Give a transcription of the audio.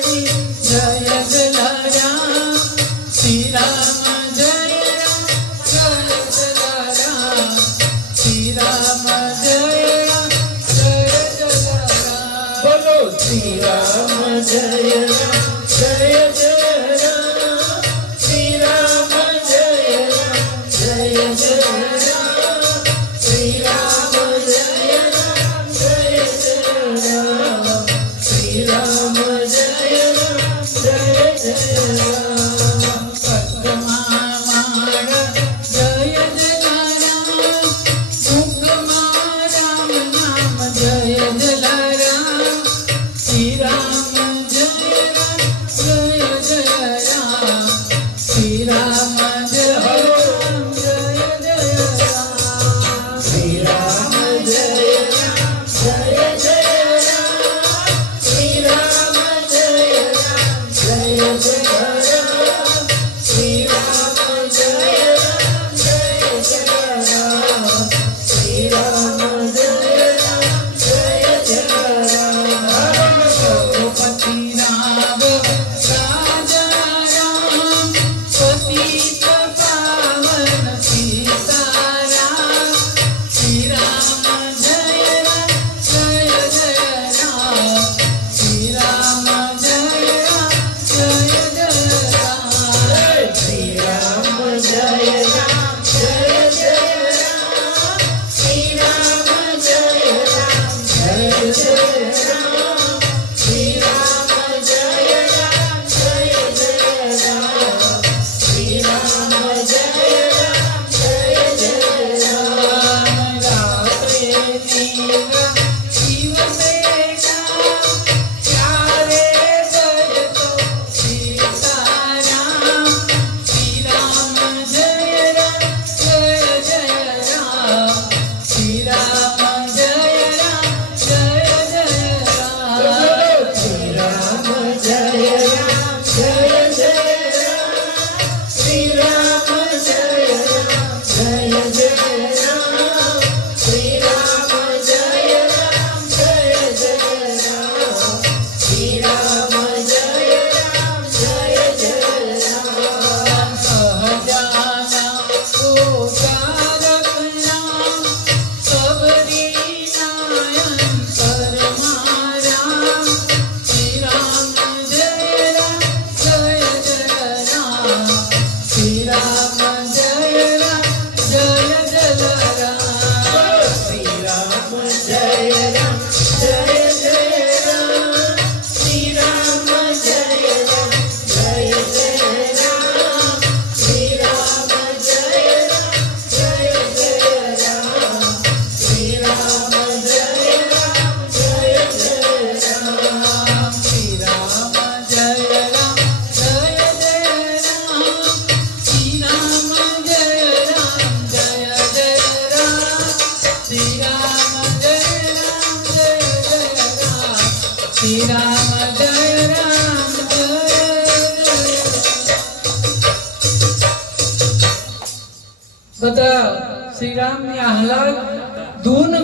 जोड़ी जय जलाराम श्री राम जय राम जय जलाराम श्री राम जय राम जय जलाराम बोलो श्री राम जय राम जय जय राम श्री राम जय राम जय जय राम श्री राम जय राम जय जय राम श्री राम जय राम जय जय राम पद्मामाला जय जलाराम मुखमा राम नाम जय जलाराम श्री राम जय राम जय जय राम श्री राम जय राम जय जय राम श्री राम जय राम जय जय राम श्री राम जय राम जय जय राम श्री राम जय राम जय जय राम श्री राम जय राम जय जय राम रघुपति राम राजा राम पतित पावन सीताराम श्री राम जय राम जय जय राम श्री राम जय राम जय जय राम श्री राम जय राम जय जय राम श्री राम जय राम जय जय राम श्री राम जय राम जय जय राम श्री राम जय राम जय जय राम रात्रे नीला शिव बेटा प्यारे जय तो सीताराम श्री राम जय राम जय जय राम श्री राम जय राम जय जय राम श्री राम जय राम जय जय राम श्री राम जय राम जय जय राम श्री राम जय राम जय जय राम श्री राम जय राम जय जय राम सहजाना ओ तारक नाम सबरी नायन परमाराम श्री राम जय राम जय जय राम श्री राम जय राम जय जय राम श्री राम जय राम जय जय राम श्री राम जय राम जय जय राम श्री राम जय राम जय जय राम श्री राम जय राम जय जय राम श्री राम जय राम जय जय राम श्री राम जय राम जय जय राम श्री राम जय राम जय जय राम श्री राम जय राम जय બધા શ્રી રામની આહલાદ ધૂન